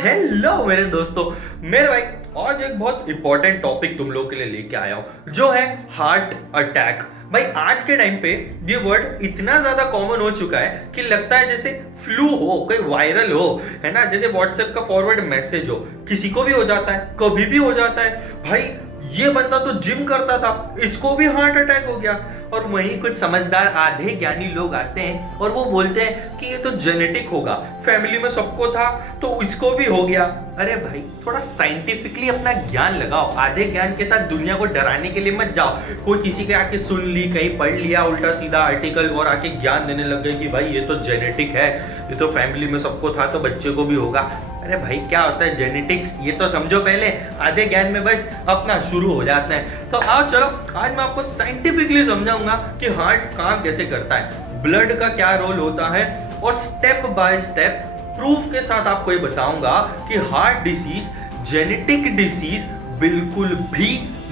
Hello मेरे दोस्तों, मेरे भाई आज एक बहुत इंपॉर्टेंट टॉपिक तुम लोग के लिए लेके आया हूं जो है हार्ट अटैक। भाई आज के टाइम पे ये वर्ड इतना ज्यादा कॉमन हो चुका है कि लगता है जैसे फ्लू हो, कोई वायरल हो, है ना, जैसे व्हाट्सएप का फॉरवर्ड मैसेज हो, किसी को भी हो जाता है, कभी भी हो जाता है। भाई ये बंदा तो जिम करता था, इसको भी हार्ट अटैक हो गया। और वहीं कुछ समझदार आधे ज्ञानी लोग आते हैं और वो बोलते हैं कि ये तो जेनेटिक होगा, फैमिली में सबको था तो इसको भी हो गया। अरे भाई थोड़ा साइंटिफिकली अपना ज्ञान लगाओ, आधे ज्ञान के साथ दुनिया को डराने के लिए मत जाओ। कोई किसी के आके सुन ली, कहीं पढ़ लिया उल्टा सीधा आर्टिकल और आके ज्ञान देने लग गए कि भाई ये तो जेनेटिक है, ये तो फैमिली में सबको था तो बच्चे को भी होगा। अरे भाई क्या होता है जेनेटिक्स, ये तो समझो पहले, आधे ज्ञान में बस अपना शुरू हो जाते हैं। तो आओ चलो आज मैं आपको साइंटिफिकली समझाऊंगा कि हार्ट काम कैसे करता है, ब्लड का क्या रोल होता है, और स्टेप बाय स्टेप प्रूफ के साथ आपको ये बताऊंगा कि हार्ट डिसीज जेनेटिक डिसीज बिल्कुल भी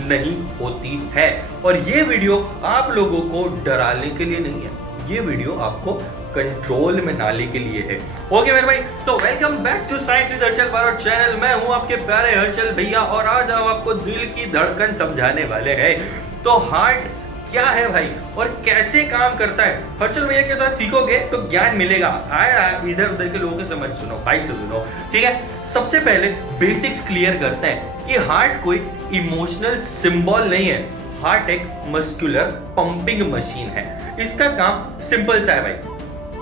नहीं होती है। और ये वीडियो आप लोगों को डराने के लिए नहीं है, ये वीडियो आपको कंट्रोल में लाने के लिए है। ओके मेरे भाई, तो welcome back to science with Harshal Bharat channel. मैं हूं आपके प्यारे हर्षल भैया और आज हम आपको दिल की धड़कन समझाने वाले हैं। तो हार्ट क्या है भाई और कैसे काम करता है, हर्षल भैया के साथ सीखोगे तो ज्ञान मिलेगा। आया इधर उधर के लोगों के समझ सुनो, भाई से सुनो, ठीक है। सबसे पहले बेसिक्स क्लियर करते हैं कि हार्ट कोई इमोशनल सिंबल नहीं है, हार्ट एक मस्कुलर पंपिंग मशीन है। इसका काम सिंपल सा है भाई,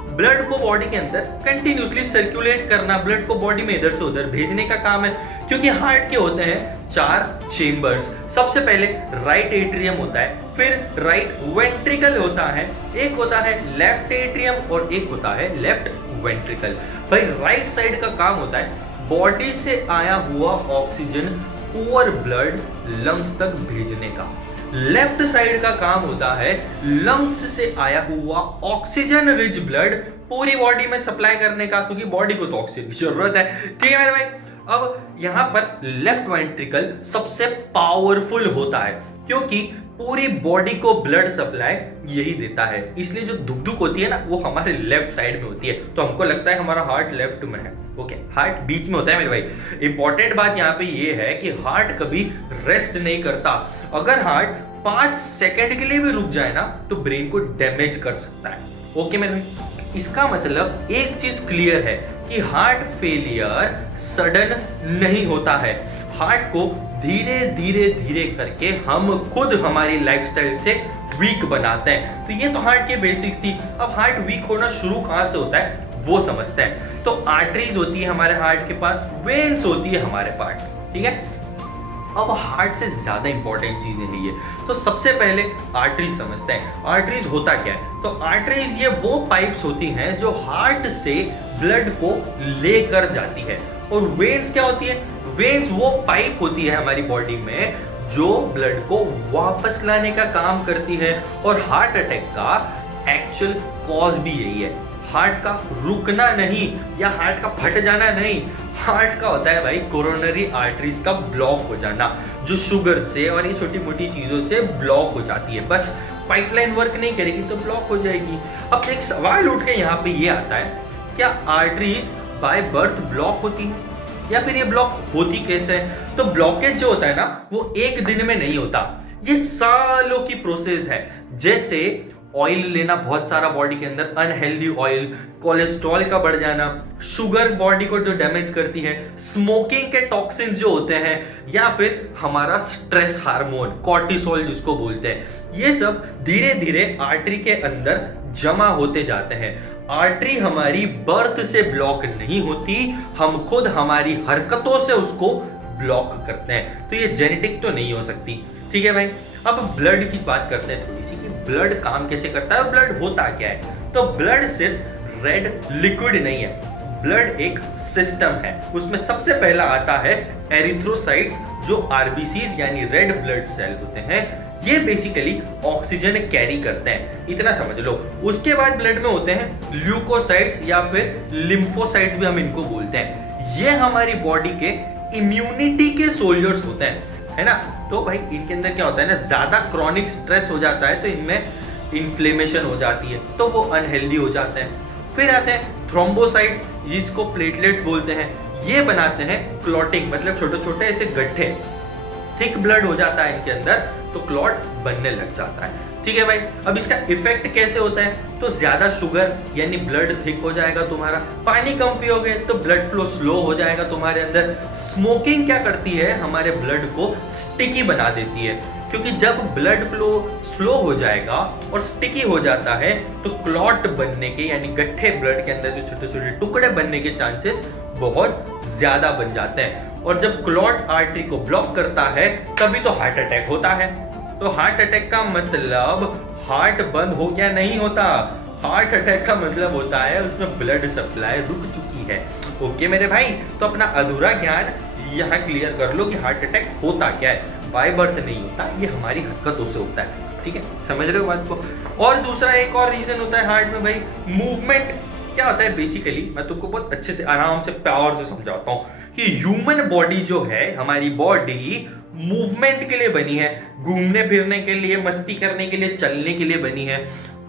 ब्लड को बॉडी के अंदर कंटिन्यूसली सर्कुलेट करना, ब्लड को बॉडी में इधर से उधर भेजने का काम है। क्योंकि हार्ट के होते हैं 4 चेम्बर्स। सबसे पहले राइट एट्रियम होता है, फिर राइट वेंट्रिकल होता है, एक होता है लेफ्ट एट्रियम और एक होता है लेफ्ट वेंट्रिकल। भाई राइट साइड का काम होता है बॉडी से आया हुआ ऑक्सीजन पुअर ब्लड लंग्स तक भेजने का। लेफ्ट साइड का काम होता है लंग्स से आया हुआ ऑक्सीजन रिच ब्लड पूरी बॉडी में सप्लाई करने का, क्योंकि बॉडी को तो ऑक्सीजन की जरूरत है, ठीक है मेरे भाई। अब यहां पर लेफ्ट वेंट्रिकल सबसे पावरफुल होता है क्योंकि पूरी बॉडी को ब्लड सप्लाई यही देता है। इसलिए जो धुक धुक होती है ना वो हमारे लेफ्ट साइड में होती है, तो हमको लगता है हमारा हार्ट लेफ्ट में है। ओके, हार्ट बीच में होता है मेरे भाई। इंपॉर्टेंट बात यहाँ पे ये है कि हार्ट कभी रेस्ट नहीं करता। अगर हार्ट 5 सेकंड के लिए भी रुक जाए ना तो ब्रेन को डैमेज कर सकता है। ओके मेरे भाई, इसका मतलब एक चीज क्लियर है कि हार्ट फेलियर सडन नहीं होता है। हार्ट को धीरे धीरे धीरे करके हम खुद हमारी लाइफस्टाइल से वीक बनाते हैं। तो ये तो हार्ट की बेसिक्स थी। अब हार्ट वीक होना शुरू कहां से होता है वो समझते हैं। तो आर्टरीज होती है हमारे हार्ट के पास, वेन्स होती है हमारे पास, ठीक है। अब हार्ट से ज्यादा इंपॉर्टेंट चीजें हैं ये, तो सबसे पहले आर्टरीज समझते हैं। आर्टरीज होता क्या है, तो आर्टरीज ये वो पाइप्स होती हैं जो हार्ट से ब्लड को लेकर जाती है। और वेन्स क्या होती है, वेन्स वो पाइप होती है हमारी बॉडी में जो ब्लड को वापस लाने का काम करती है। और हार्ट अटैक का एक्चुअल कॉज भी यही है, हार्ट का रुकना नहीं या हार्ट का फट जाना नहीं, हार्ट का होता है भाई कोरोनरी आर्टरीज का ब्लॉक हो जाना, जो शुगर से और ये छोटी मोटी चीजों से ब्लॉक हो जाती है। बस पाइपलाइन वर्क नहीं करेगी तो ब्लॉक हो जाएगी। अब एक सवाल उठ के यहाँ पे ये आता है, क्या आर्टरीज बाय बर्थ ब्लॉक होती है या फिर ये ब्लॉक होती कैसे है? तो ब्लॉकेज जो होता है ना वो एक दिन में नहीं होता, ये सालों की प्रोसेस है। जैसे ऑयल लेना बहुत सारा बॉडी के अंदर, अनहेल्दी ऑयल, कोलेस्ट्रॉल का बढ़ जाना, शुगर बॉडी को जो डैमेज करती है, स्मोकिंग के टॉक्सिन्स जो होते हैं, या फिर हमारा स्ट्रेस हार्मोन कॉर्टिसोल जिसको बोलते हैं, ये सब धीरे धीरे आर्टरी के अंदर जमा होते जाते हैं। आर्टरी हमारी बर्थ से ब्लॉक नहीं होती, हम खुद हमारी हरकतों से उसको ब्लॉक करते हैं। तो ये जेनेटिक तो नहीं हो सकती, ठीक है भाई। अब ब्लड की बात करते हैं थोड़ी सी कि ब्लड काम कैसे करता है और ब्लड होता क्या है। तो ब्लड सिर्फ रेड लिक्विड नहीं है, ब्लड एक सिस्टम है। उसमें सबसे पहला आता है एरिथ्रोसाइट्स जो आरबीसीज यानी रेड ब्लड सेल होते हैं, ये बेसिकली ऑक्सीजन कैरी करते हैं, इतना समझ लो। उसके बाद ब्लड में होते हैं ल्यूकोसाइट्स या फिर लिम्फोसाइट्स भी हम इनको बोलते हैं। ये हमारी बॉडी के इम्यूनिटी के सोल्जर्स होते हैं, है ना। तो भाई इनके अंदर क्या होता है ना, ज्यादा क्रॉनिक स्ट्रेस हो जाता है तो इनमें इन्फ्लेमेशन हो जाती है तो वो अनहेल्दी हो जाते हैं। फिर आते हैं थ्रोम्बोसाइट्स जिसको प्लेटलेट्स बोलते हैं, ये बनाते हैं क्लॉटिंग, मतलब छोटे छोटे ऐसे गड्ढे, थिक ब्लड हो जाता है इनके अंदर, तो क्लॉट बनने लग जाता है। ठीक है भाई, अब इसका इफेक्ट कैसे होता है, तो ज्यादा शुगर यानी ब्लड थिक हो जाएगा तुम्हारा, पानी कम पियोगे तो ब्लड फ्लो स्लो हो जाएगा तुम्हारे अंदर। स्मोकिंग क्या करती है, हमारे ब्लड को स्टिकी बना देती है, क्योंकि जब ब्लड फ्लो स्लो हो जाएगा और स्टिकी हो जाता है तो क्लॉट बनने के यानी गट्ठे ब्लड के अंदर जो छोटे छोटे टुकड़े बनने के चांसेस बहुत ज्यादा बन जाते हैं, और जब क्लॉट आर्टरी को ब्लॉक करता है तभी तो हार्ट अटैक होता है। तो हार्ट अटैक का मतलब हार्ट बंद हो गया नहीं होता, हार्ट अटैक का मतलब होता है उसमें ब्लड सप्लाई रुक चुकी है। ओके मेरे भाई, तो अपना अधूरा ज्ञान यहाँ क्लियर कर लो कि हार्ट अटैक होता क्या है, बाय बर्थ नहीं होता, ये हमारी हरकतों से होता है। ठीक है, समझ रहे हो बात को। और दूसरा एक और रीजन होता है हार्ट में भाई, मूवमेंट। क्या होता है बेसिकली, मैं तुमको बहुत अच्छे से आराम से प्यार से समझाता हूँ कि ह्यूमन बॉडी जो है, हमारी बॉडी मूवमेंट के लिए बनी है, घूमने फिरने के लिए, मस्ती करने के लिए, चलने के लिए बनी है।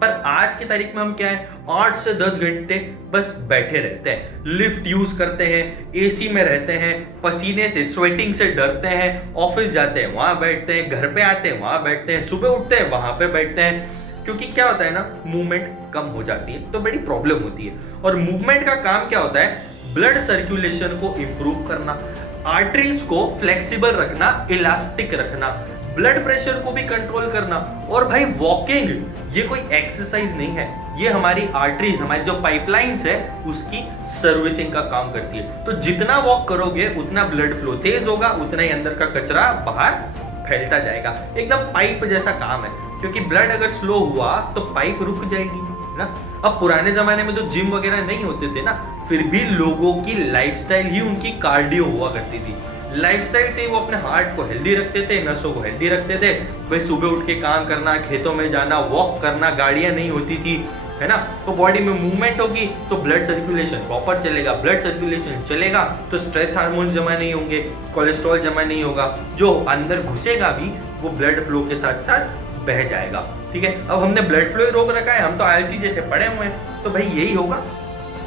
पर आज की तारीख में हम क्या है, 8 से 10 घंटे बस बैठे रहते हैं, लिफ्ट यूज करते हैं, एसी में रहते हैं, पसीने से स्वेटिंग से डरते हैं, ऑफिस जाते हैं वहां बैठते हैं, घर पे आते हैं वहां बैठते हैं, सुबह उठते हैं वहां पे बैठते हैं, क्योंकि क्या होता है ना, मूवमेंट कम हो जाती है तो बड़ी प्रॉब्लम होती है। और मूवमेंट का काम क्या होता है, ब्लड सर्कुलेशन को इंप्रूव करना, आर्टरीज को फ्लेक्सिबल रखना, इलास्टिक रखना, ब्लड प्रेशर को भी कंट्रोल करना। और भाई वॉकिंग ये कोई एक्सरसाइज नहीं है, ये हमारी आर्टरीज, हमारी जो पाइपलाइंस है उसकी सर्विसिंग का काम करती है। तो जितना वॉक करोगे उतना ब्लड फ्लो तेज होगा, उतना ही अंदर का कचरा बाहर फैलता जाएगा। एकदम पाइप जैसा काम है, क्योंकि ब्लड अगर स्लो हुआ तो पाइप रुक जाएगी ना। अब पुराने जमाने में तो जिम वगैरह नहीं होते थे ना, फिर भी लोगों की लाइफस्टाइल ही उनकी कार्डियो हुआ करती थी। लाइफस्टाइल से ही वो अपने हार्ट को हेल्दी रखते थे, नसों को हेल्दी रखते थे। भाई सुबह उठ के काम करना, खेतों में जाना, वॉक करना, गाड़ियां नहीं होती थी, है ना, तो बॉडी में मूवमेंट होगी तो ब्लड सर्कुलेशन प्रॉपर चलेगा, ब्लड सर्कुलेशन चलेगा तो स्ट्रेस हार्मोन जमा नहीं होंगे, कोलेस्ट्रॉल जमा नहीं होगा, जो अंदर घुसेगा भी वो ब्लड फ्लो के साथ साथ बह जाएगा। ठीक है, अब हमने ब्लड फ्लो रोक रखा है, हम तो आलसी जैसे पड़े हुए हैं, तो भाई यही होगा,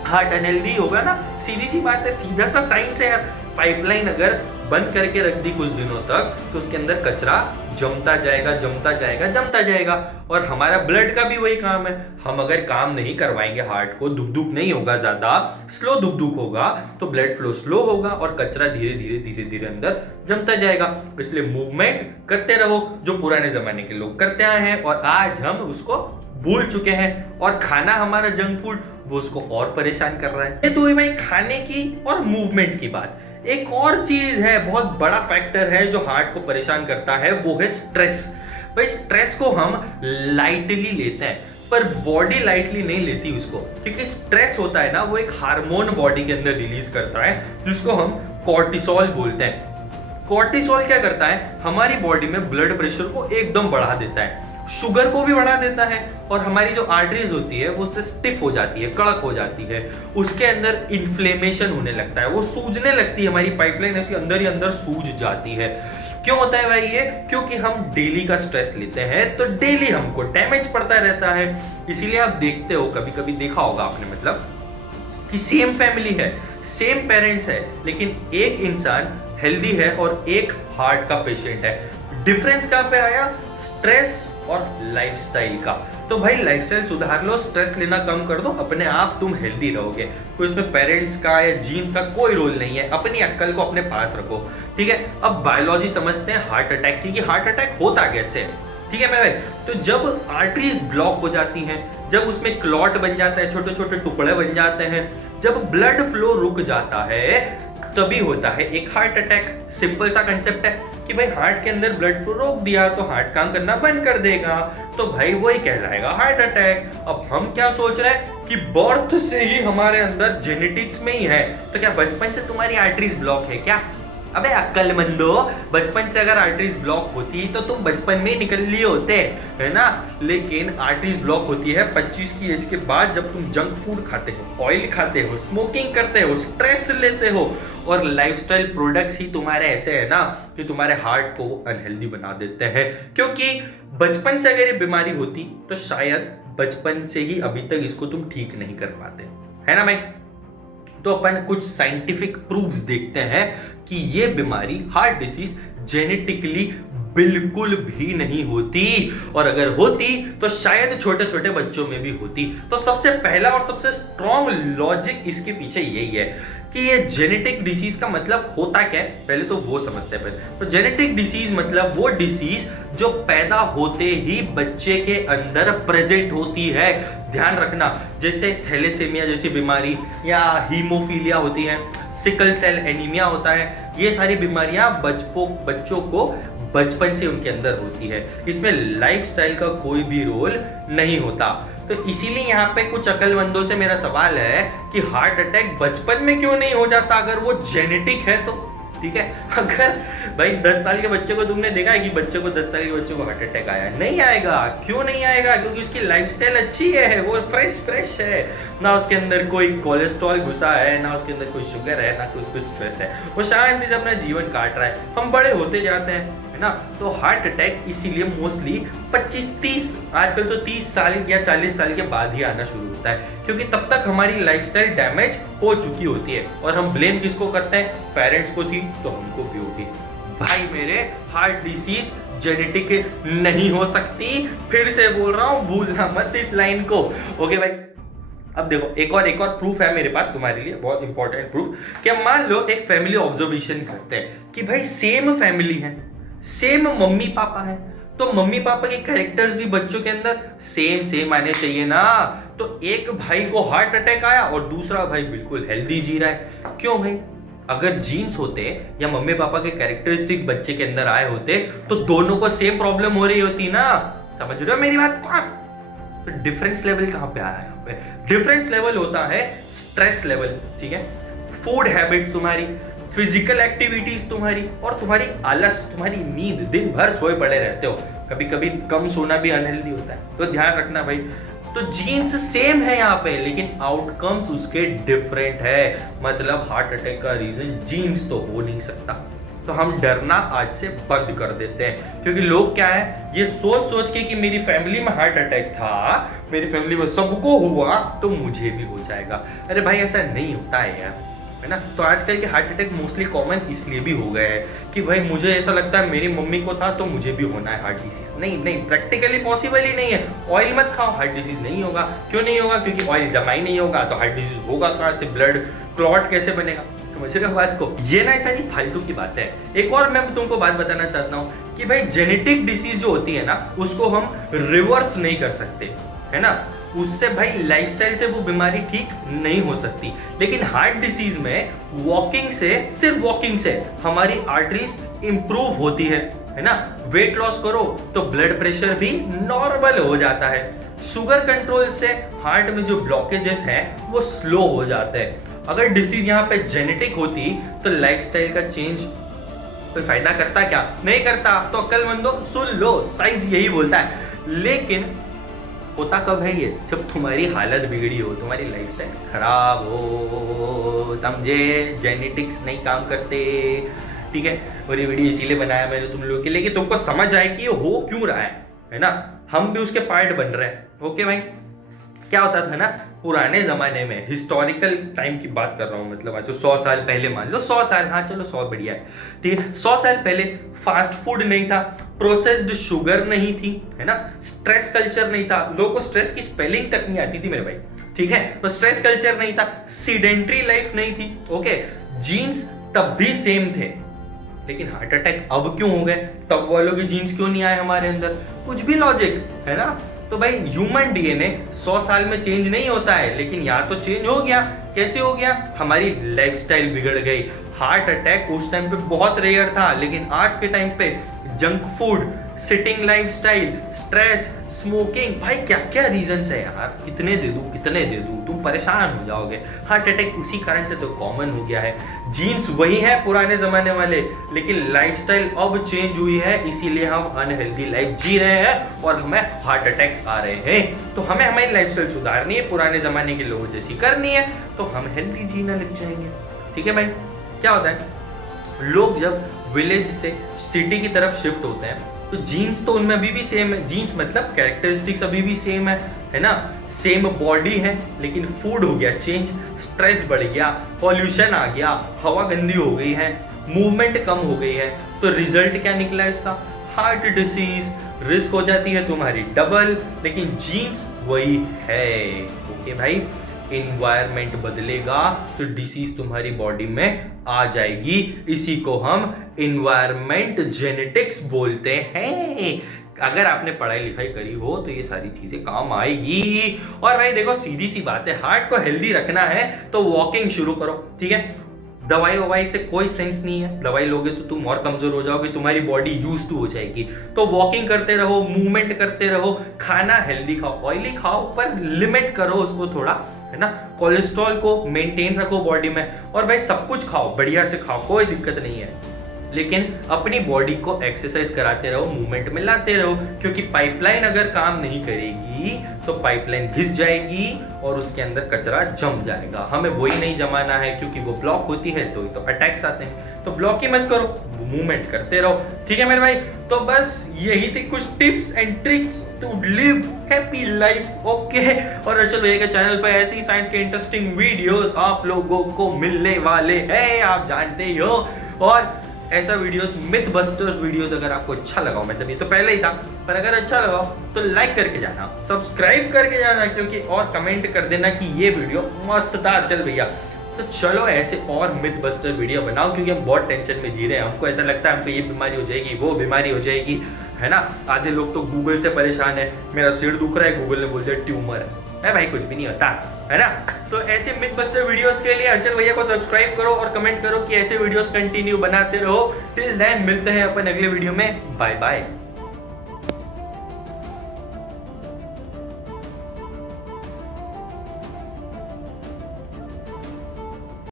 हार्ट अनहेल्दी होगा ना, सीधी सी बात है, सीधा सा साइंस है यार। पाइपलाइन अगर बंद करके रख दी कुछ दिनों तक तो उसके अंदर कचरा जमता जाएगा, जमता जाएगा, जमता जाएगा। और हमारा ब्लड का भी वही काम है, हम अगर काम नहीं करवाएंगे हार्ट को, दुख दुख नहीं होगा, ज्यादा स्लो दुख दुख होगा तो ब्लड फ्लो स्लो होगा और कचरा धीरे धीरे धीरे धीरे अंदर जमता जाएगा। इसलिए मूवमेंट करते रहो, जो पुराने जमाने के लोग करते आए हैं और आज हम उसको भूल चुके हैं। और खाना हमारा जंक फूड वो उसको और परेशान कर रहा है। ये तो भाई खाने की और मूवमेंट की बात। एक और चीज है, बहुत बड़ा फैक्टर है जो हार्ट को परेशान करता है, वो है स्ट्रेस। भाई स्ट्रेस को हम लाइटली लेते हैं पर बॉडी लाइटली नहीं लेती उसको, क्योंकि स्ट्रेस होता है ना, वो एक हार्मोन बॉडी के अंदर रिलीज करता है जिसको हम कॉर्टिसोल बोलते हैं। कॉर्टिसोल क्या करता है, हमारी बॉडी में ब्लड प्रेशर को एकदम बढ़ा देता है, शुगर को भी बढ़ा देता है, और हमारी जो आर्टरीज होती है वो उससे स्टिफ हो जाती है, कड़क हो जाती है, उसके अंदर इन्फ्लेमेशन होने लगता है, वो सूजने लगती है, हमारी पाइपलाइन ऐसी अंदर ही अंदर सूज जाती है। क्यों होता है भाई ये, क्योंकि हम डेली का स्ट्रेस लेते हैं तो डेली हमको डैमेज पड़ता रहता है। इसीलिए आप देखते हो, कभी कभी देखा होगा आपने, मतलब कि सेम फैमिली है, सेम पेरेंट्स है, लेकिन एक इंसान हेल्दी है और एक हार्ट का पेशेंट है। डिफरेंस कहां पे आया, स्ट्रेस और लाइफस्टाइल का। तो भाई लाइफस्टाइल सुधार लो, स्ट्रेस लेना कम कर दो, अपने आप तुम हेल्दी रहोगे। कोई इसमें पेरेंट्स का या जीन्स का कोई रोल नहीं है, अपनी अक्ल को अपने पास रखो। ठीक है, अब बायोलॉजी समझते हैं हार्ट अटैक की, कि हार्ट अटैक होता कैसे है। ठीक है मेरे भाई, तो जब आर्टरीज ब्लॉक हो जाती हैं, जब उसमें क्लॉट बन जाता है, छोटे छोटे टुकड़े बन जाते हैं, जब ब्लड फ्लो रुक जाता है तभी होता है एक हार्ट अटैक। सिंपल सा कंसेप्ट है कि भाई हार्ट के अंदर ब्लड फ्लो रोक दिया तो हार्ट काम करना बंद कर देगा, तो भाई वही कहलाएगा हार्ट अटैक। अब हम क्या सोच रहे हैं कि बर्थ से ही हमारे अंदर जेनेटिक्स में ही है, तो क्या बचपन से तुम्हारी आर्टरीज ब्लॉक है क्या? अबे अक्लमंदो, बचपन से अगर आर्टरीज ब्लॉक होती तो तुम बचपन में ही निकल लिए होते, है ना। लेकिन आर्टरीज ब्लॉक होती है 25 की एज के बाद, जब तुम जंक फूड खाते हो, ऑयल खाते हो, स्मोकिंग करते हो, स्ट्रेस लेते हो, और लाइफस्टाइल प्रोडक्ट्स ही तुम्हारे ऐसे है ना कि तुम्हारे हार्ट को अनहेल्दी बना देते हैं। क्योंकि बचपन से अगर ये बीमारी होती तो शायद बचपन से ही अभी तक इसको तुम ठीक नहीं कर पाते, है ना भाई। तो अपन कुछ साइंटिफिक प्रूफ्स देखते हैं कि ये बीमारी हार्ट डिसीज जेनेटिकली बिल्कुल भी नहीं होती, और अगर होती तो शायद छोटे छोटे बच्चों में भी होती। तो सबसे पहला और सबसे स्ट्रॉन्ग लॉजिक इसके पीछे यही है कि ये जेनेटिक डिसीज का मतलब होता क्या है, पहले तो वो समझते हैं। पहले तो जेनेटिक डिसीज मतलब वो डिसीज जो पैदा होते ही बच्चे के अंदर प्रेजेंट होती है। ध्यान रखना, जैसे थैलेसेमिया जैसी बीमारी या हीमोफीलिया होती है, सिकल सेल एनीमिया होता है, ये सारी बीमारियां बच्चों को बचपन से उनके अंदर होती है। इसमें लाइफस्टाइल का कोई भी रोल नहीं होता। तो इसीलिए यहाँ पे कुछ अक्लमंदों से मेरा सवाल है कि हार्ट अटैक बचपन में क्यों नहीं हो जाता अगर वो जेनेटिक है तो? ठीक है, अगर भाई 10 साल के बच्चे को तुमने देखा है कि बच्चे को 10 साल के बच्चे को हार्ट अटैक आया, नहीं आएगा। क्यों नहीं आएगा? क्योंकि उसकी लाइफस्टाइल अच्छी है, वो फ्रेश है, ना उसके अंदर कोई कोलेस्ट्रॉल घुसा है, ना उसके अंदर कोई शुगर है, ना कोई उसको स्ट्रेस है, वो शांति से अपना जीवन काट रहा है। हम बड़े होते जाते हैं, है ना। तो हार्ट अटैक इसीलिए मोस्टली 25-30, आजकल तो 30 साल या 40 साल के बाद ही आना शुरू होता है, क्योंकि तब तक हमारी लाइफस्टाइल डैमेज हो चुकी होती है। और हम ब्लेम किसको करते हैं? पेरेंट्स को थी तो हमको भी होगी। भाई मेरे, हार्ट डिसीज जेनेटिक नहीं हो सकती, फिर से बोल रहा हूं, भूलना मत इस लाइन को। ओके भाई, अब देखो एक और प्रूफ है मेरे पास तुम्हारे लिए, बहुत इंपॉर्टेंट प्रूफ। कि मान लो एक फैमिली ऑब्जर्वेशन करते हैं कि भाई सेम फैमिली है, सेम मम्मी पापा है, तो मम्मी पापा के कैरेक्टर्स भी बच्चों के अंदर सेम आने चाहिए ना। तो एक भाई को हार्ट अटैक आया और दूसरा भाई बिल्कुल हेल्दी जी रहा है। क्यों भाई? अगर जीन्स होते या मम्मी पापा के कैरेक्टरिस्टिक्स बच्चे के अंदर आए होते तो दोनों को सेम प्रॉब्लम हो रही होती ना। समझ रहे हो मेरी बात? तो डिफरेंस लेवल कहां पे आया? यहाँ पे डिफरेंस लेवल होता है स्ट्रेस लेवल, ठीक है, फूड हैबिट्स तुम्हारी, फिजिकल एक्टिविटीज तुम्हारी, और तुम्हारी आलस, तुम्हारी नींद, दिन भर सोए पड़े रहते हो। कभी कभी कम सोना भी अनहेल्दी होता है, तो ध्यान रखना भाई। तो जीन्स सेम है यहाँ पे, लेकिन आउटकम्स उसके डिफरेंट है। मतलब हार्ट अटैक का रीजन जीन्स तो हो नहीं सकता। तो हम डरना आज से बंद कर देते हैं, क्योंकि लोग क्या है, ये सोच के कि मेरी फैमिली में हार्ट अटैक था, मेरी फैमिली में सबको हुआ तो मुझे भी हो जाएगा। अरे भाई ऐसा नहीं होता है यार, है ना। तो आजकल के हार्ट अटैक मोस्टली कॉमन इसलिए भी हो गए हैं कि भाई मुझे ऐसा लगता है मेरी मम्मी को था तो मुझे भी होना है हार्ट डिसीज। नहीं, प्रैक्टिकली पॉसिबल ही नहीं है। ऑयल मत खाओ, हार्ट डिसीज नहीं होगा। क्यों नहीं होगा? क्योंकि ऑयल जमा ही नहीं होगा, तो हार्ट डिसीज होगा कहाँ से? ब्लड क्लॉट कैसे बनेगा? समझ रहे हो बात को? ये ना ऐसा नहीं फालतू की बात है। एक और मैं तुमको बात बताना चाहता हूँ कि भाई जेनेटिक डिसीज जो होती है ना, उसको हम रिवर्स नहीं कर सकते, है ना। उससे भाई लाइफस्टाइल से वो बीमारी ठीक नहीं हो सकती। लेकिन हार्ट डिसीज में वॉकिंग से, सिर्फ वॉकिंग से हमारी आर्टरीज इंप्रूव होती है ना। वेट लॉस करो तो ब्लड प्रेशर भी नॉर्मल हो जाता है। शुगर कंट्रोल से हार्ट में जो ब्लॉकेजेस हैं वो स्लो हो जाते हैं। अगर डिसीज यहाँ पे जेनेटिक होती तो लाइफस्टाइल का चेंज कोई फायदा करता क्या? नहीं करता। तो अक्लमंदो सुन लो, साइंस यही बोलता है। लेकिन होता कब है ये? जब तुम्हारी हालत बिगड़ी हो, तुम्हारी लाइफस्टाइल खराब हो, समझे। जेनेटिक्स नहीं काम करते, ठीक है। और ये वीडियो इसीलिए बनाया मैंने तुम लोगों के लिए कि तुमको समझ आए कि ये हो क्यों रहा है ना। हम भी उसके पार्ट बन रहे हैं। ओके भाई, क्या होता था ना पुराने जमाने में, हिस्टोरिकल टाइम की बात कर रहा हूं, मतलब आज 100 साल पहले, मान लो 100 साल, हाँ चलो 100 बढ़िया है, ठीक है। 100 साल पहले फास्ट फूड नहीं था, प्रोसेस्ड शुगर नहीं थी, है ना, स्ट्रेस कल्चर नहीं था। लोगों को स्ट्रेस की स्पेलिंग तक नहीं आती थी मेरे भाई, ठीक है। तो स्ट्रेस कल्चर नहीं था, सीडेंट्री लाइफ नहीं थी, ओके। जीन्स तब भी सेम थे, लेकिन हार्ट अटैक अब क्यों हो गए? तब वालों के जीन्स क्यों नहीं आए हमारे अंदर? कुछ भी लॉजिक है ना। तो भाई ह्यूमन डीएनए 100 साल में चेंज नहीं होता है, लेकिन यहाँ तो चेंज हो गया। कैसे हो गया? हमारी लाइफस्टाइल बिगड़ गई। हार्ट अटैक उस टाइम पे बहुत रेयर था, लेकिन आज के टाइम पे junk food, sitting lifestyle, stress, smoking, भाई क्या क्या रीजंस है यार। कितने दे दूं, तुम परेशान हो जाओगे। हार्ट अटैक उसी कारण से तो कॉमन हो गया है। जीन्स वही है पुराने जमाने वाले, लेकिन लाइफस्टाइल अब चेंज हुई है, इसीलिए हम अनहेल्दी लाइफ जी रहे हैं और हमें हार्ट अटैक्स आ रहे हैं। तो हमें हमारी लाइफस्टाइल सुधारनी है, पुराने जमाने के लोगों जैसी करनी है, तो हम हेल्दी जीना लग जाएंगे। ठीक है भाई। क्या होता है, लोग जब विलेज से सिटी की तरफ शिफ्ट होते हैं तो जीन्स तो उनमें अभी भी सेम है, जीन्स मतलब कैरेक्टरिस्टिक्स अभी भी सेम है ना, सेम बॉडी है, लेकिन फूड हो गया चेंज, स्ट्रेस बढ़ गया, पॉल्यूशन आ गया, हवा गंदी हो गई है, मूवमेंट कम हो गई है, तो रिजल्ट क्या निकला इसका? हार्ट डिसीज, रिस्क हो जाती है तुम्हारी डबल, लेकिन जीन्स वही है। ओके भाई, इन्वायरमेंट बदलेगा तो डिसीज तुम्हारी बॉडी में आ जाएगी, इसी को हम इन्वायरमेंट जेनेटिक्स बोलते हैं। अगर आपने पढ़ाई लिखाई करी हो तो ये सारी चीजें काम आएगी। और भाई देखो, सीधी सी बात है, हार्ट को हेल्दी रखना है तो वॉकिंग शुरू करो, ठीक है? दवाई ववाई से कोई सेंस नहीं है, दवाई लोगे तो तुम और कमजोर हो जाओगे, तुम्हारी बॉडी यूज टू हो जाएगी। तो वॉकिंग करते रहो, मूवमेंट करते रहो, खाना हेल्दी खाओ, ऑयली खाओ पर लिमिट करो उसको थोड़ा, है ना? कोलेस्ट्रॉल को मेंटेन रखो बॉडी में, और भाई सब कुछ खाओ, बढ़िया से खाओ, कोई दिक्कत नहीं है, लेकिन अपनी बॉडी को एक्सरसाइज कराते रहो, मूवमेंट में लाते रहो, क्योंकि पाइपलाइन अगर काम नहीं करेगी तो पाइपलाइन घिस जाएगी और उसके अंदर कचरा जम जाएगा। हमें वही नहीं जमाना है, क्योंकि वो ब्लॉक होती है तो अटैक्स आते हैं। तो ब्लॉक ही मत करो, मूवमेंट करते रहो, ठीक है मेरे भाई? तो बस यही थी कुछ tips and tricks to live happy life. Okay, और अर्शद भैया के चैनल पर ऐसी ही साइंस के इंटरेस्टिंग वीडियोस आप लोगों को मिलने वाले हैं, आप जानते ही हो। और ऐसा वीडियोस, मिथ बस्टर्स वीडियोस अगर आपको अच्छा लगा, मतलब ये तो पहले ही था, पर अगर अच्छा लगा तो लाइक करके जाना, सब्सक्राइब करके जाना, क्योंकि और कमेंट कर देना कि ये वीडियो मस्त था अर्शद भैया। तो चलो ऐसे और मिथ बस्टर वीडियो बनाओ, क्योंकि हम बहुत टेंशन में जी रहे हैं, हमको ऐसा लगता है हमको ये बीमारी हो जाएगी, वो बीमारी हो जाएगी, है ना? आधे लोग तो गूगल से परेशान है, मेरा सिर दुख रहा है, गूगल ने बोल दिया ट्यूमर है भाई, कुछ भी नहीं होता, है ना? तो ऐसे मिथ बस्टर वीडियोस के लिए अर्शद भैया को सब्सक्राइब करो और कमेंट करो कि ऐसे वीडियोस कंटिन्यू बनाते रहो। टिल देन मिलते हैं अपन अगले वीडियो में, बाय बाय।